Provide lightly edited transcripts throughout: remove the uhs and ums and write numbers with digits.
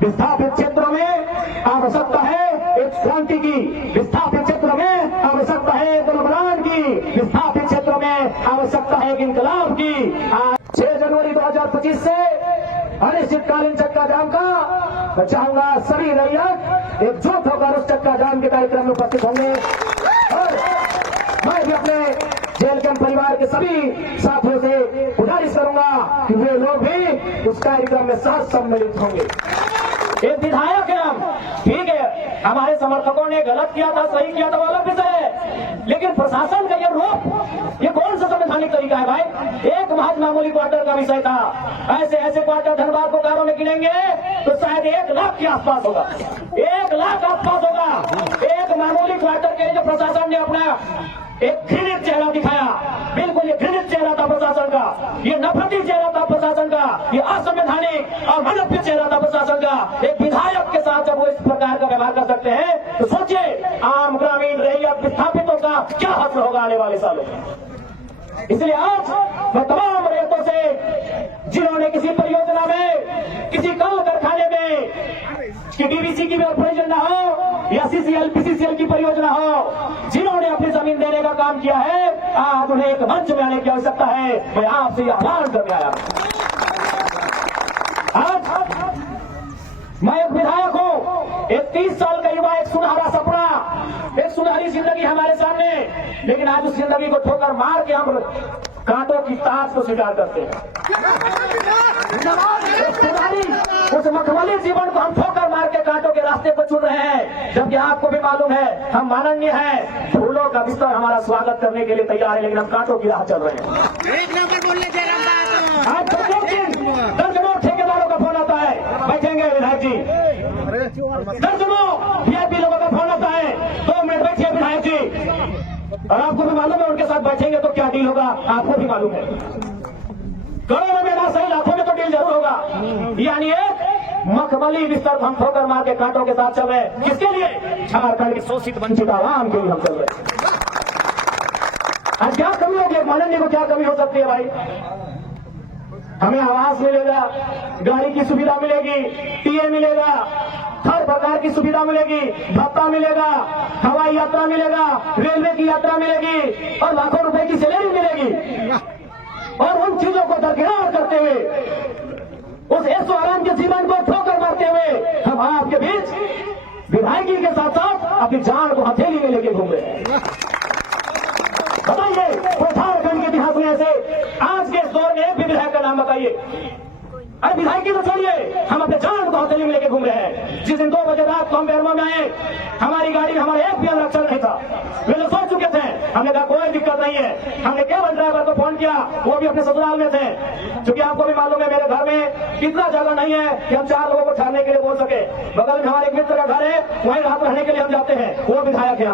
विस्थापित क्षेत्रों में आवश्यकता है एक क्रांति की, विस्थापित क्षेत्रों में आवश्यकता है एक बलिदान की, विस्थापित क्षेत्रों में आवश्यकता है एक इंकलाब की। 6 जनवरी 2025 से अनिश्चितकालीन चक्का जाम का मैं चाहूंगा सभी रैयत एकजुट होकर उस चक्का जाम के कार्यक्रम में उपस्थित होंगे और मैं भी अपने जेल कैंप परिवार के सभी साथियों से गुजारिश करूंगा कि वे लोग भी उस कार्यक्रम में साथ सम्मिलित होंगे। एक विधायक है हम, ठीक है, हमारे समर्थकों ने गलत किया था, सही किया था, वो अलग विषय है, लेकिन प्रशासन का ये रूप, ये कौन सा संवैधानिक तरीका है भाई? एक महज मामूली क्वार्टर का विषय था, ऐसे क्वार्टर धनबाद बोकारो में गिनेंगे तो शायद 1 लाख के आसपास होगा, 1 लाख आसपास होगा। एक मामूली क्वार्टर के जो प्रशासन ने अपना एक घृणित चेहरा दिखाया, बिल्कुल ये घृणित चेहरा था प्रशासन का, ये नफरती चेहरा था प्रशासन का, ये असंवैधानिक और मनोचित चेहरा था प्रशासन का। एक विधायक के साथ जब वो इस प्रकार का व्यवहार कर सकते हैं तो सोचिए आम ग्रामीण रैयत विस्थापितों का क्या हश्र होगा आने वाले सालों में। इसलिए आज मैं तमाम रैयतों से जिन्होंने किसी परियोजना में, किसी कल कारखाने में कि डीवीसी की भी परियोजना हो या सीसीएल पीसीसीएल की परियोजना हो, जिन्होंने अपनी जमीन देने का काम किया है, आज उन्हें एक मंच में आने की आवश्यकता है। मैं आपसे आह्वान करने आया। आज मैं एक विधायक हूं, एक 30 साल का युवा, एक सुनहरा सपना, एक सुनहरी जिंदगी हमारे सामने, लेकिन आज उस जिंदगी को ठोकर मार के हम कांटों की ताज को स्वीकार करते हैं। उस मखमली जीवन को हम ठोकर मार के कांटों के रास्ते को चुन रहे हैं, जबकि आपको भी मालूम है हम माननीय हैं, फूलों का बिस्तर हमारा स्वागत करने के लिए तैयार है, लेकिन हम कांटों की राह चल रहे हैं। आज दर्जनों ठेकेदारों का फोन आता है, बैठेंगे विधायक जी, दर्जनों वीआईपी लोगों का फोन आता है, 2 मिनट बैठिए विधायक जी, और आपको भी मालूम है उनके साथ बैठेंगे तो क्या डील होगा, आपको भी मालूम है। करोड़ों में ना सही लाखों में तो डील जरूर होगा। यानी एक मखमली बिस्तर हम ठोकर मार के कांटों के साथ चल रहे हैं, किसके लिए? झारखंड की शोषित वंचित आवाम के लिए हम चल रहे हैं। आज क्या कमी होगी, माननीय को क्या कमी हो सकती है भाई? हमें आवास मिलेगा, गाड़ी की सुविधा मिलेगी, टीए मिलेगा, हर प्रकार की सुविधा मिलेगी, भत्ता मिलेगा, हवाई यात्रा मिलेगा, रेलवे की यात्रा मिलेगी और लाखों रुपए की सैलरी मिलेगी। और उन चीजों को दरकिनार करते हुए, उस ऐसो आराम के जीवन को ठोकर मारते हुए हम आपके बीच विधायकी के साथ साथ अपनी जान को हथेली में लेके घूम रहे हैं। बताइए झारखंड के इतिहास में ऐसे आज के दौर में एक भी विधायक का नाम बताइए। अरे विधायकी तो छोड़िए, हम अपने जान को हथेली में लेके घूम रहे हैं। जिस दिन 2 बजे रात को हम बेरवा में आए, हमारी गाड़ी में हमारा एक भी आरक्षण नहीं था। वे लोग सोच चुके थे, हमने कहा कोई दिक्कत नहीं है। हमने केवल ड्राइवर को फोन किया, वो भी अपने ससुराल में थे, क्योंकि आपको भी मालूम है मेरे घर में इतना जगह नहीं है कि हम 4 लोगों को ठहरने के लिए बोल सके। बगल में हमारे एक मित्र का घर है, वहीं रात रहने के लिए हम जाते हैं, वो विधायक है।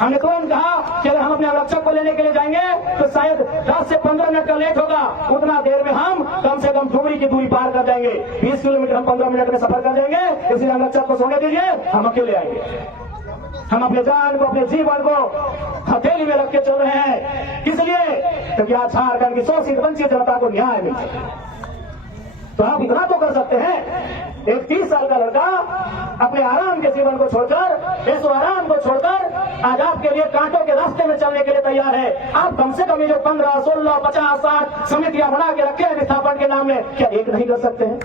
हमने तुरंत कहा कि अगर हम अपने आरक्षक को लेने के लिए जाएंगे तो शायद 10 से 15 मिनट का लेट होगा, उतना देर में हम कम से कम डुमरी की दूरी पार कर जाएंगे। 20 किलोमीटर हम 15 मिनट में सफर कर जाएंगे। इसलिए आरक्षक को सोने दीजिए, हम अकेले आएंगे। हम अपने जान को, अपने जीवन को हथेली में रख के चल रहे हैं, इसलिए क्योंकि आज झारखंड की शोषित वंचित जनता को न्याय मिल जाए। तो आप इतना तो कर सकते हैं, एक 30 साल का लड़का अपने आराम के जीवन को छोड़कर, ऐसो आराम को छोड़कर आज आपके लिए कांटों के रास्ते में चलने के लिए तैयार है। आप कम से कम ये जो 15, 16, 50, 60 समितियां बना के रखे हैं विस्थापन के नाम में, क्या एक नहीं कर सकते हैं?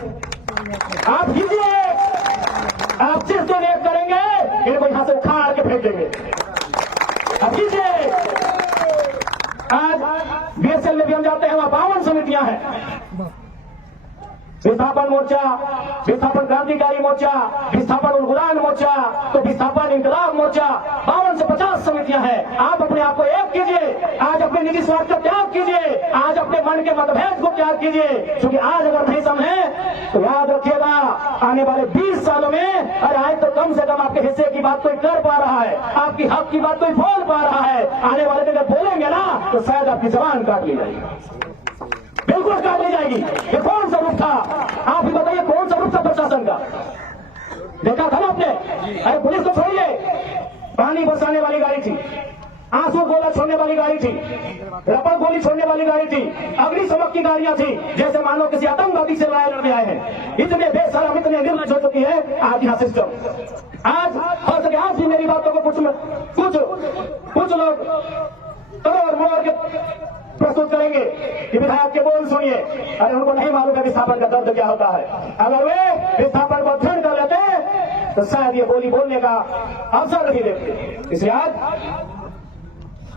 आप कीजिए, आप जिस दिन एक करेंगे इनको यहां से उखाड़ के फेंक देंगे। आप कीजिए। आज बीएसएल में भी हम जाते हैं, वहां 52 समितियां हैं। विस्थापन मोर्चा, विस्थापन क्रांतिकारी मोर्चा, विस्थापन उलगुलान मोर्चा, तो विस्थापन इंकलाब मोर्चा, 52 से 50 समितियां हैं। आप अपने आप को एक कीजिए, आज अपने निजी स्वार्थ का त्याग कीजिए, आज अपने मन के मतभेद को त्याग कीजिए, क्योंकि आज अगर नहीं समझे तो याद रखिएगा आने वाले 20 सालों में, अरे आज तो कम से कम आपके हिस्से की बात कोई कर पा रहा है, आपकी हक की बात कोई बोल पा रहा है। आने वाले दिन बोलेंगे ना तो शायद आपकी जबान काट ली जाएगी, बिल्कुल काट ली जाएगी। ये कौन सा रूप था? आप ही बताइए, कौन सा रूप था प्रशासन का? देखा था ना आपने? अरे पुलिस को छोड़िए, पानी बरसाने वाली गाड़ी थी, आंसू गोला छोड़ने वाली गाड़ी थी, रबर गोली छोड़ने वाली गाड़ी थी, अग्निशमक की गाड़ियां थी, जैसे मानो किसी आतंकवादी से लड़ाई लड़ने आए हैं। इतने बेशरम, इतने निर्लज हो चुकी है आज यहाँ सिस्टम। आज हो सके आज भी मेरी बातों को कुछ लोग तोड़ मोड़ के प्रस्तुत करेंगे कि विधायक के बोल सुनिए। अरे उनको नहीं मालूम है विस्थापन का दर्द क्या होता है। अगर वे विस्थापन को अध्ययन कर लेते तो शायद ये बोली बोलने का अवसर नहीं देते। इसलिए आज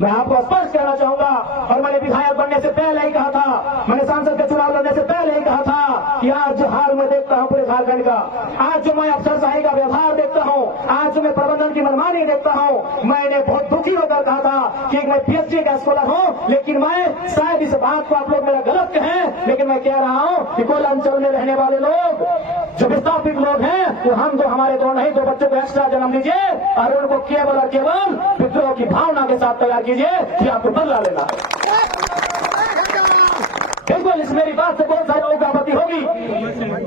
मैं आपको स्पष्ट कहना चाहूंगा, और मैंने विधायक बनने से पहले ही कहा था, मैंने सांसद के चुनाव लड़ने से पहले ही कहा था कि आज जो हाल मैं देखता हूं पूरे झारखंड का, आज जो मैं अफसरशाही का व्यवहार देखता हूं, आज जो मैं प्रबंधन की मनमानी देखता हूं, मैंने बहुत दुखी होकर कहा था कि मैं पीएचडी का स्कॉलर हूं, लेकिन मैं शायद इस बात को आप लोग मेरा गलत कहें, लेकिन मैं कह रहा हूं कि कोल अंचल में रहने वाले लोग जो विस्थापित लोग हैं, तो हम तो हमारे दो नहीं, 2 बच्चों को एक्स्ट्रा जन्म दीजिए और उनको केवल और केवल विद्रोह की भावना के साथ तैयार कीजिए कि आपको बदला लेना है। बिल्कुल इस मेरी बात से बहुत सारे लोगों को आपत्ति होगी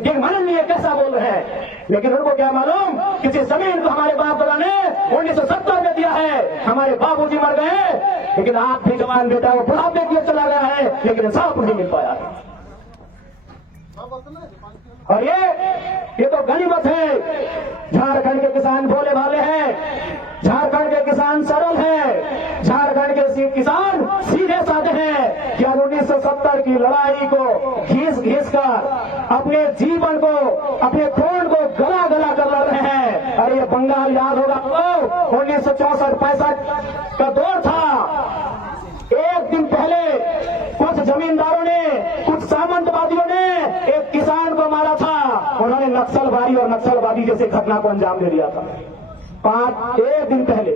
कि माननीय कैसा बोल रहे हैं, लेकिन उनको क्या मालूम कि जिस जमीन को हमारे बाप दादा ने 1970 में दिया है, हमारे बाबूजी मर गए, लेकिन आप भी जवान बेटा वो बुढ़ापे के लिए चला गया है, लेकिन इंसाफ नहीं मिल पाया है। और ये तो गनीमत है। झारखंड के किसान भोले भाले हैं, झारखंड के किसान सरल हैं, झारखंड के किसान सीधे साधे हैं कि 1970 की लड़ाई को घिस कर अपने जीवन को, अपने खून को गला गला कर लड़ रहे हैं। और ये बंगाल याद होगा तो 1964-65 का दौर था। एक दिन पहले कुछ जमींदारों ने, कुछ सामंतवादियों ने एक किसान को मारा था, उन्होंने नक्सलवादी और नक्सलवादी जैसे घटना को अंजाम दे दिया था। एक दिन पहले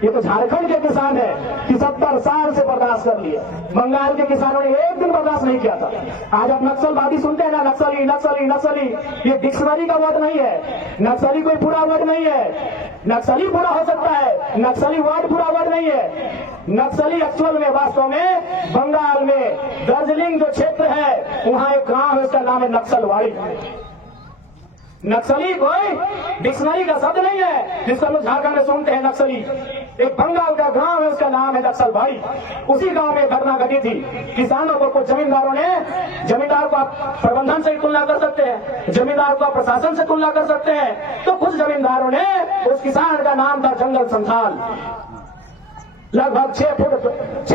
ये तो झारखंड के किसान है कि 70 साल से बर्दाश्त कर लिए, बंगाल के किसानों ने एक दिन बर्दाश्त नहीं किया था। आज आप नक्सलवादी सुनते हैं ना, नक्सली नक्सली नक्सली, ये डिक्शनरी का वर्ड नहीं है, नक्सली कोई पूरा वर्ड नहीं है। नक्सली पूरा हो सकता है, नक्सली वर्ड पूरा वर्ड नहीं है। नक्सली एक्चुअल में वास्तव में बंगाल में दार्जिलिंग जो क्षेत्र है वहां एक गांव है, उसका नाम है नक्सलवाड़ी। नक्सली कोई डिक्शनरी का शब्द नहीं है जिसको लोग झारखंड में सुनते हैं नक्सली। एक बंगाल का गांव है, उसका नाम है नक्सलवाड़ी। उसी गांव में घटना घटी थी। किसानों को कुछ जमींदारों ने, जमींदार को आप प्रबंधन से तुलना कर सकते हैं, जमींदार को आप प्रशासन से तुलना कर सकते हैं, तो कुछ जमींदारों ने, उस किसान का नाम था जंगल संथाल, लगभग 6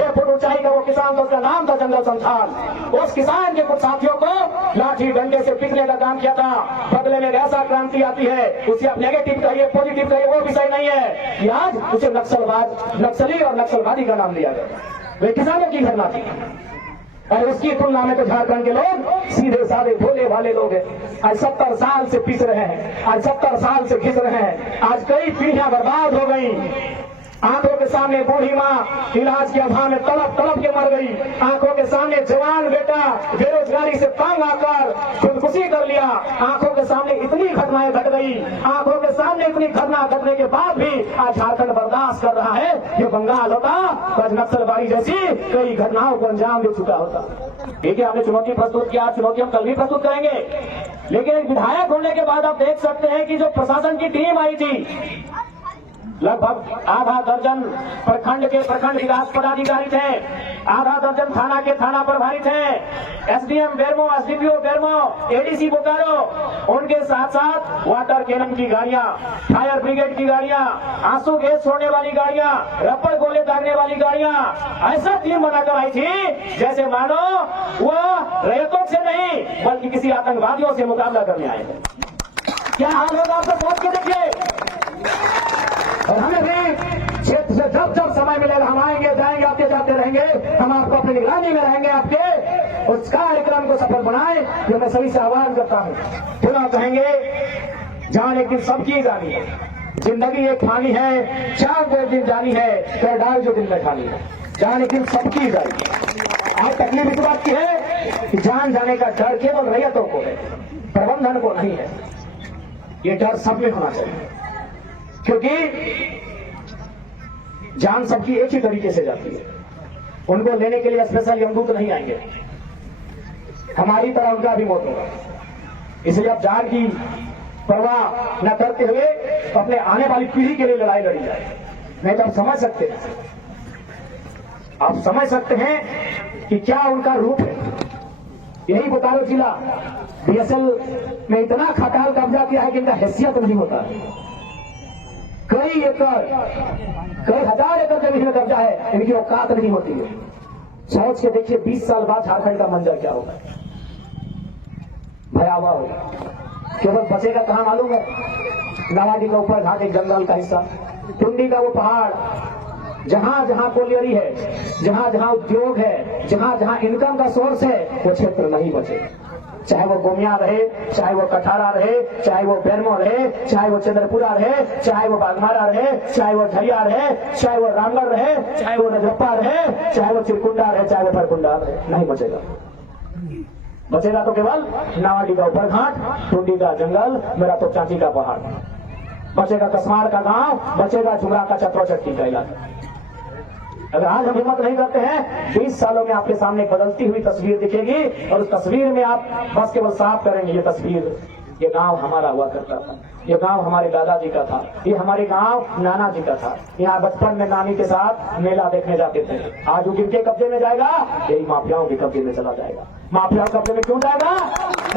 फुट ऊंचाई का वो किसान था, उसका नाम था जंगल संथाल। उस किसान के कुछ साथियों को लाठी डंडे से पीटने का काम किया था। बदले में ऐसा क्रांति आती है, उसे आप नेगेटिव कहिए पॉजिटिव कहिए, वो विषय नहीं है कि आज उसे नक्सली और नक्सलवादी का नाम दिया गया। वे किसानों की घटना थी और उसकी तुलना में तो झारखंड के लोग सीधे साधे भोले भाले लोग हैं। आज 70 साल से पीस रहे हैं, आज 70 साल से घिस रहे हैं, आज कई पीढ़ियां बर्बाद हो गई। आंखों के सामने बूढ़ी माँ इलाज के अभाव में तड़प तड़प के मर गई। आंखों के सामने जवान बेटा बेरोजगारी से तंग आकर खुदकुशी कर लिया। आंखों के सामने इतनी घटनाएं घट गई, आंखों के सामने इतनी घटना घटने के बाद भी आज झारखंड बर्दाश्त कर रहा है। ये बंगाल होता आज नक्सलबाड़ी जैसी कई घटनाओं को अंजाम दे चुका होता। ठीक है, आपने चुनौती प्रस्तुत किया, चुनौती हम कल भी प्रस्तुत करेंगे, लेकिन एक विधायक होने के बाद आप देख सकते हैं कि जो प्रशासन की टीम आई थी, लगभग आधा दर्जन प्रखंड के प्रखंड विकास पदाधिकारी थे, आधा दर्जन थाना के थाना प्रभारी थे, SDM Bermo, SDPO Bermo, ADC Bokaro, उनके साथ साथ वाटर कैनन की गाड़ियां, फायर ब्रिगेड की गाड़ियां, आंसू गैस छोड़ने वाली गाड़ियां, रबड़ गोले दागने वाली गाड़ियां, ऐसा टीम बनाकर आई थी जैसे मानो वह रैयतों से नहीं बल्कि किसी आतंकवादियों से मुकाबला करने आए थे। क्या हाल होगा आपको पहुंच के देखिए। और हमें भी क्षेत्र से जब जब समय मिलेगा हम आएंगे, जाएंगे, आते जाते रहेंगे, हम आपको अपनी निगरानी में रहेंगे, आपके उस कार्यक्रम को सफल बनाए, जो मैं सभी से आह्वान करता हूँ। पुनः कहेंगे, जान एक दिन सबकी जानी है, जिंदगी एक खानी है, चांद को एक दिन जानी है, कर डाल जो दिन में खानी है, जान एक दिन सबकी जानी। आज तकलीफ इस बात की है कि जान जाने का डर केवल रैयतों को है, प्रबंधन को नहीं है। ये डर सब में होना चाहिए, क्योंकि जान सबकी एक ही तरीके से जाती है। उनको लेने के लिए स्पेशल यमदूत नहीं आएंगे, हमारी तरह उनका भी मौत होगा। इसलिए अब जान की परवाह न करते हुए अपने आने वाली पीढ़ी के लिए लड़ाई लड़ी जाए। नहीं तो आप समझ सकते हैं आप समझ सकते हैं कि क्या उनका रूप है। यही बोकारो जिला बीएसएल में इतना खटाल कब्जा किया है कि इनका हैसियत नहीं होता है। कई हजार एकड़ जमीन में कब्जा है, इनकी औकात नहीं होती है। सोच के देखिए 20 साल बाद झारखंड का मंजर क्या होगा, भयावह होगा। केवल बचेगा कहां मालूम है? नावाडी का ऊपर घाट एक जंगल का हिस्सा, टुंडी का वो पहाड़, जहां जहां कोलियरी है, जहां जहां उद्योग है, जहां जहां इनकम का सोर्स है, वो क्षेत्र नहीं बचेगा। चाहे वो गोमिया रहे, चाहे वो कठारा रहे, चाहे वो बेरमो रहे, चाहे वो चंद्रपुरा रहे, चाहे वो बागमारा रहे, चाहे वो झरिया रहे, चाहे वो रामगढ़ रहे, चाहे वो नजरप्पा रहे, चाहे वो चिरकुंडा रहे, चाहे वो फरकुंडा रहे, नहीं बचेगा। बचेगा तो केवल नावाडी का ऊपर घाट, टुंडी का जंगल, मेरा तो चाची का पहाड़, बचेगा कसमार का गांव, बचेगा झुमरा का चतुरचट्टी का इलाका। अगर आज हम हिम्मत नहीं करते हैं, 20 सालों में आपके सामने बदलती हुई तस्वीर दिखेगी और उस तस्वीर में आप बस केवल साफ करेंगे ये तस्वीर, ये गांव हमारा हुआ करता था, ये गांव हमारे दादाजी का था, ये हमारे गांव नाना जी का था। यहाँ बचपन में नानी के साथ मेला देखने जाते थे। आज वो किनके कब्जे में जाएगा? यही माफियाओं के कब्जे में चला जाएगा। माफियाओं के कब्जे में क्यों जाएगा?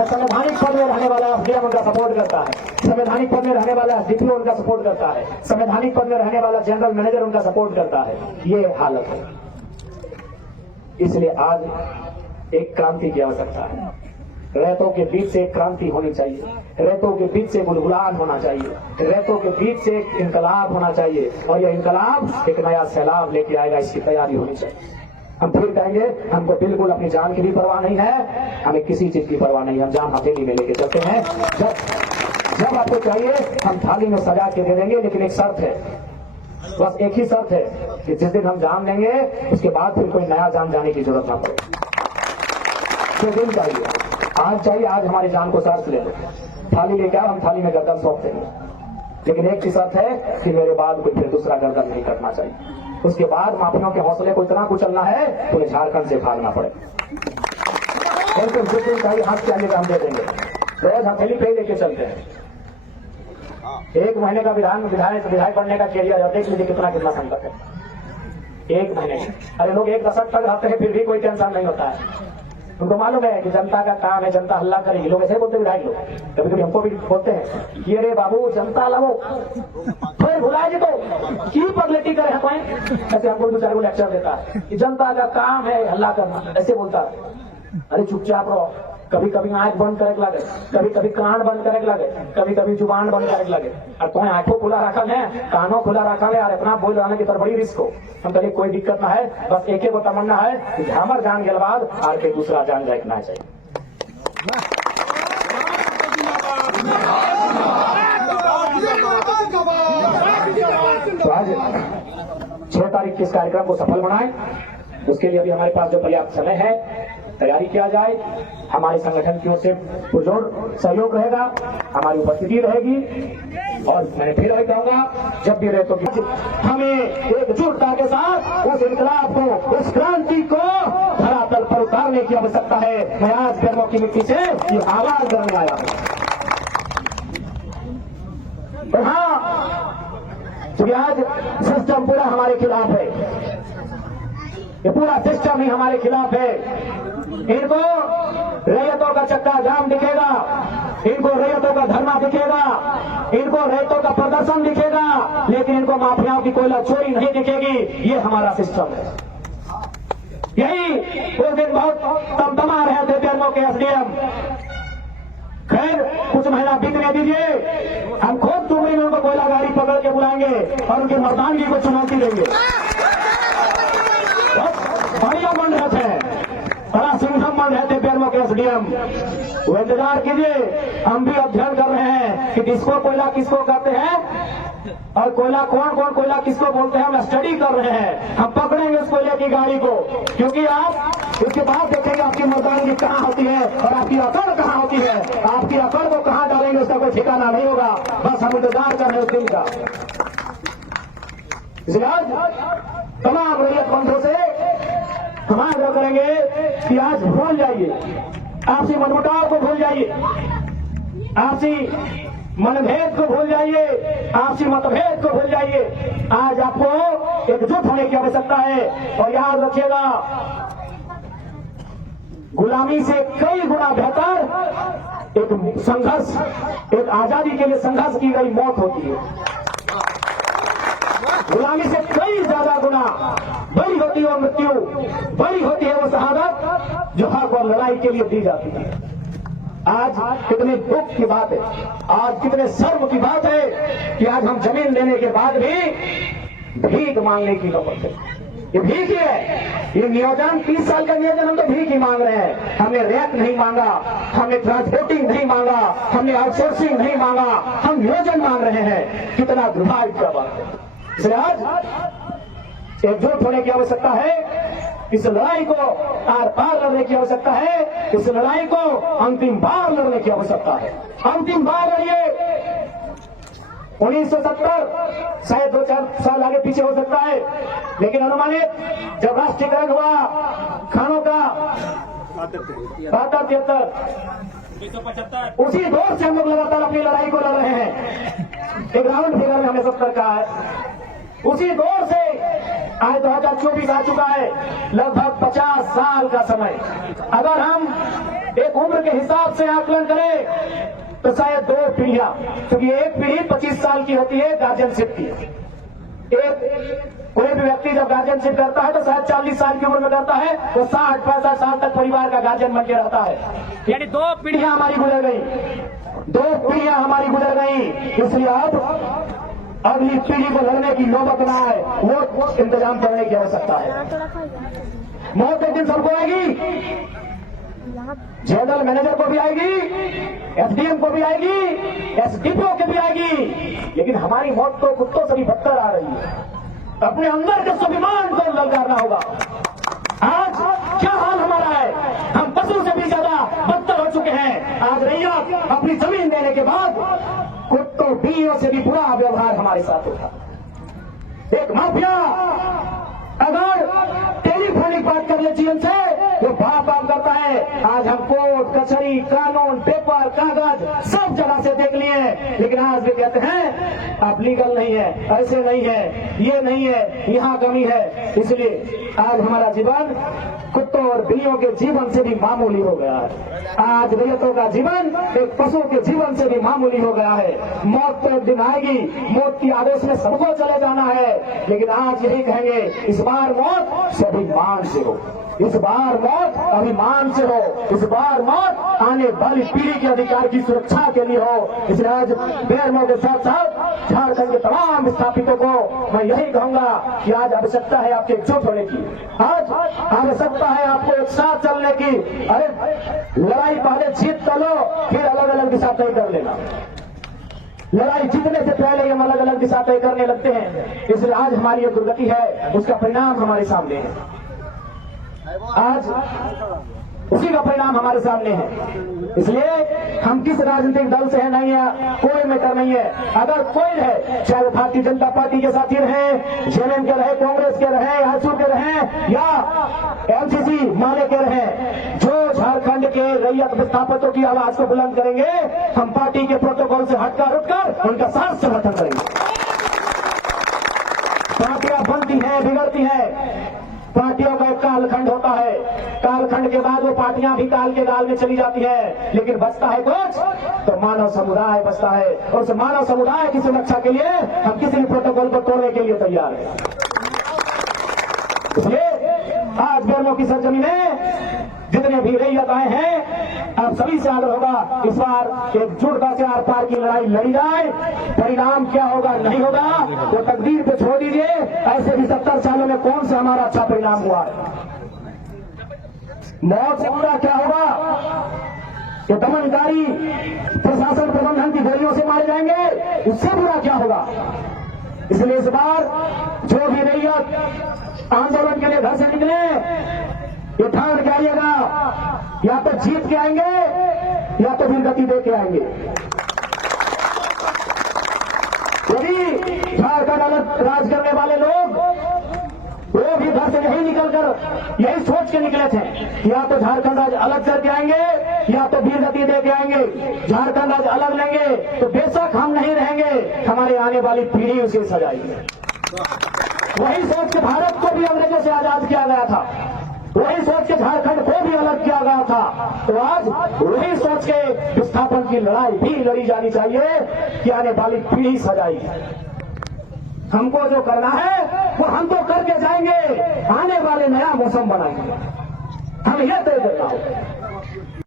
संवैधानिक पद में रहने वाला एसडीएम उनका सपोर्ट करता है, संवैधानिक पद में रहने वाला डीपीओ उनका सपोर्ट करता है, संवैधानिक पद में रहने वाला जनरल मैनेजर उनका सपोर्ट करता है। ये हालत है। इसलिए आज एक क्रांति की आवश्यकता है। रैतों के बीच से एक क्रांति होनी चाहिए, रैतों के बीच से गुलगुलान होना चाहिए, रैतों के बीच से एक इनकलाब होना चाहिए, और यह इनकलाब एक नया सैलाब लेके आएगा। इसकी तैयारी होनी चाहिए। हम फिर कहेंगे, हमको बिल्कुल अपनी जान की भी परवाह नहीं है, हमें किसी चीज की परवाह नहीं है। हम जान हथेली में लेके चलते हैं। जब आपको चाहिए हम थाली में सजा के दे देंगे, लेकिन एक शर्त है, बस एक ही शर्त है कि जिस दिन हम जान लेंगे उसके बाद फिर कोई नया जान जाने की जरूरत ना पड़े। तो दिन चाहिए, आज चाहिए, आज हमारी जान को शर्त ले लो, थाली लेके आओ, हम थाली में गर्दन सौंप देंगे, लेकिन एक ही शर्त है कि मेरे बाद कोई फिर दूसरा गर्दन नहीं कटना चाहिए। उसके बाद माफियों के हौसले को इतना कुचलना है उन्हें झारखंड से भागना पड़े। बिल्कुल जिस दिन चाहिए हाथ चाहिएगा हम दे देंगे, रोज हथेली पे लेके चलते हैं। एक महीने का विधायक बनने का कैरियर है, देख लीजिए कितना संकट है। एक महीने, अरे लोग एक दशक तक रहते हैं फिर भी कोई टेंशन नहीं होता है। उनको मालूम है कि जनता का काम है, जनता हल्ला करेगी। लोग ऐसे बोलते विधायक लोग, कभी कभी हमको भी बोलते हैं कि अरे बाबू जनता लगो फिर भुलाए जी तो की पगलेटी करे हैं पाए। ऐसे हमको 2-4 को लेक्चर देता है कि जनता का काम है हल्ला करना, ऐसे बोलता है। अरे चुपचाप रहो। कभी कभी आंख बंद करे लगे, कभी कभी कान बंद करे लगे, कभी कभी जुबान बंद करे लगे। और तुम्हें आंखों खुला रखल है, कानों खुला रखल है, और अपना बोल रहने की तरफ बड़ी रिस्क हो। हम कहीं कोई दिक्कत ना है, बस एक ही को तमन्ना है कि हमार जान के बाद आर के दूसरा जान देखना चाहिए। तो आज 6 तारीख के इस कार्यक्रम को सफल बनाएं, उसके लिए अभी हमारे पास जो पर्याप्त समय है तैयारी किया जाए। हमारे संगठन की ओर से पुरजोर सहयोग रहेगा, हमारी उपस्थिति रहेगी। और मैंने फिर वही कहूंगा, जब भी रहे तो हमें एकजुटता के साथ उस इनकलाब को, उस क्रांति को धरातल पर उतारने की आवश्यकता है। मैं आज गर्मों की मिट्टी से ये आवाज करने आया हूं। तो हाँ, क्योंकि आज सिस्टम पूरा हमारे खिलाफ है, ये पूरा सिस्टम ही हमारे खिलाफ है। इनको रैयतों का चक्का जाम दिखेगा, इनको रैयतों का धरना दिखेगा, इनको रैयतों का प्रदर्शन दिखेगा, लेकिन इनको माफियाओं की कोयला चोरी नहीं दिखेगी। ये हमारा सिस्टम है। यही उस दिन बहुत तमतमा रहे थे बेरमो के एसडीएम। खैर कुछ महीना बीतने दीजिए, हम खुद तुमरी में उनको कोयला गाड़ी पकड़ के बुलाएंगे और उनकी मर्दानगी को चुनौती देंगे। बढ़िया बन रहे थे, बड़ा सिंघम बन रहे थे बेरमो के एसडीएम। वो इंतजार कीजिए, हम भी अध्ययन कर रहे हैं कि डिस्को कोयला किसको कहते हैं और कोयला कौन कोयला किसको बोलते हैं। हम स्टडी कर रहे हैं, हम पकड़ेंगे उस कोयले की गाड़ी को, क्योंकि आप उसके बाद देखेंगे आपकी मर्दानगी कहाँ होती है और आपकी अकड़ कहाँ होती है। आपकी अकड़ को कहाँ डालेंगे उसका कोई ठिकाना नहीं होगा। बस हम इंतजार कर रहे हैं उस दिन का। इसलिए आज तमाम रैयत बंधुओं से हम आग्रह करेंगे कि आज भूल जाइए, आपसी मनमुटाव को भूल जाइए, आपसी मनभेद को भूल जाइए, आपसी मतभेद को भूल जाइए। आज आपको एकजुट होने की आवश्यकता है। और याद रखिएगा, गुलामी से कई गुना बेहतर एक संघर्ष, एक आजादी के लिए संघर्ष की गई मौत होती है। गुलामी से कई ज्यादा गुना बड़ी होती है मृत्यु, बड़ी होती है वो शहादत जो हक और लड़ाई के लिए दी जाती है। आज कितने दुख की बात है, आज कितने शर्म की बात है कि आज हम जमीन लेने के बाद भी भीख मांगने की नौबत है। ये भीख ही है, ये नियोजन 30 साल का नियोजन हम तो भीख ही मांग रहे हैं। हमने रैक नहीं मांगा, हमने ट्रांसपोर्टिंग नहीं मांगा, हमने आउटसोर्सिंग नहीं मांगा, हम नियोजन मांग रहे हैं। कितना दुर्भाग्य का बात है। इसलिए आज एकजुट होने की आवश्यकता है। इस लड़ाई को आर पार लड़ने की आवश्यकता है। इस लड़ाई को अंतिम बार लड़ने की आवश्यकता है। अंतिम बार लड़िए। 1970 शायद 2-4 साल आगे पीछे हो सकता है, लेकिन अनुमानित जब राष्ट्रीयकरण हुआ खानों का 73 उसी दौर से हम लोग लगातार अपनी लड़ाई को लड़ रहे हैं। एक राउंड फिगर में हमें 70 का है। उसी दौर से आज 2024 आ चुका है, लगभग 50 साल का समय। अगर हम एक उम्र के हिसाब से आकलन करें तो शायद 2 पीढ़ियां, क्योंकि एक पीढ़ी 25 साल की होती है गार्जियनशिप की। एक कोई भी व्यक्ति जब गार्जियनशिप करता है तो शायद 40 साल की उम्र में करता है, तो 60-65 साल तक परिवार का गार्जियन बन के रहता है। यानी 2 पीढ़ियां हमारी गुजर गई, 2 पीढ़ियां हमारी गुजर गई। इसलिए अब अगली पीढ़ी को लड़ने की नौबत ना आए, वो इंतजाम करने की आवश्यकता है। मौत एक दिन सबको आएगी, जनरल मैनेजर को भी आएगी, एसडीएम को भी आएगी, एसडीपीओ को भी आएगी, लेकिन हमारी मौत तो कुत्तों से भी बदतर आ रही है। अपने अंदर के स्वाभिमान को ललकारना होगा। आज क्या हाल हमारा है, हम पशु से भी ज्यादा बदतर हो चुके हैं। आज रैया अपनी जमीन देने के बाद कुत्तों बिल्लियों से भी बुरा व्यवहार हमारे साथ होता। एक माफिया अगर टेलीफोनिक बात कर ले जीवन से वो बाप करता है। आज हम कोर्ट कचहरी कानून पेपर कागज सब जगह से देख लिए, लेकिन आज भी कहते हैं आप लीगल नहीं है, ऐसे नहीं है, ये नहीं है, यहाँ कमी है। इसलिए आज हमारा जीवन कुत्तों और बिल्लियों के जीवन से भी मामूली हो गया है। आज रैयतों का जीवन एक पशु के जीवन से भी मामूली हो गया है। मौत तो एक दिन आएगी, मौत की आदेश में सबको चले जाना है, लेकिन आज यही कहेंगे इस बार मौत स्वाभिमान से हो, इस बार मौत अभिमान से हो, इस बार मौत आने वाली पीढ़ी के अधिकार की सुरक्षा के लिए हो। इसलिए आज बेरमो के साथ साथ झारखंड के तमाम विस्थापितों को मैं यही कहूंगा कि आज आवश्यकता है आपके एकजुट होने की, आज आवश्यकता है आपको एक साथ चलने की। अरे लड़ाई पहले जीत कर लो, फिर अलग अलग दिशा तय कर लेना। लड़ाई जीतने से पहले हम अलग अलग दिशा तय करने लगते हैं। इसलिए आज हमारी ये दुर्गति है, उसका परिणाम हमारे सामने है। आज उसी का परिणाम हमारे सामने है। इसलिए हम किस राजनीतिक दल से है नहीं है, कोई मैटर नहीं है। अगर कोई है, चाहे वो भारतीय जनता पार्टी के साथी रहे, जेएमएम के रहे, कांग्रेस के रहे, आजसू के रहे या एमसीसी माले के रहे, जो झारखंड के रैयत विस्थापितों की आवाज को बुलंद करेंगे, हम पार्टी के प्रोटोकॉल से हटकर उठकर उनका साथ समर्थन करेंगे। पार्टियां बनती हैं, बिगड़ती हैं, पार्टियों का एक कालखंड होता है, कालखंड के बाद वो पार्टियां भी काल के गाल में चली जाती है, लेकिन बचता है कुछ तो मानव समुदाय बचता है। और उस मानव समुदाय की सुरक्षा के लिए हम किसी भी प्रोटोकॉल को तोड़ने के लिए तैयार हैं। इसलिए आज बेरमो की सरजमी में जितने भी रैयत आए हैं, आप सभी से आग्रह होगा इस बार एकजुटता से आर पार की लड़ाई लड़ी जाए। परिणाम क्या होगा नहीं होगा वो तकदीर पे छोड़ दीजिए। ऐसे भी 70 सालों में कौन सा हमारा अच्छा परिणाम हुआ है। मौत से बुरा क्या होगा, ये दमनकारी प्रशासन प्रबंधन की गोलियों से मारे जाएंगे, उससे बुरा क्या होगा। इसलिए इस बार जो भी रैयत आंदोलन के लिए घर से निकले, ये ठान के आइएगा, या तो जीत के आएंगे या तो फिर गति दे के आएंगे। यदि झारखंड अलग राज करने वाले लोग वो भी घर से यही निकलकर यही सोच के निकले थे कि या तो झारखंड आज अलग करके आएंगे या तो वीर गति दे के आएंगे। झारखंड आज अलग लेंगे तो बेशक हम नहीं रहेंगे, हमारे आने वाली पीढ़ी उसे सजाएगी। वही सोच के भारत को भी अंग्रेजों से आजाद किया गया था, वही सोच के झारखंड को भी अलग किया गया था। तो आज वही सोच के विस्थापन की लड़ाई भी लड़ी जानी चाहिए कि आने वाली पीढ़ी सजाएगी। हमको जो करना है वो हम तो करके जाएंगे, आने वाले नया मौसम बनाएंगे, हम ये तय करना होगा।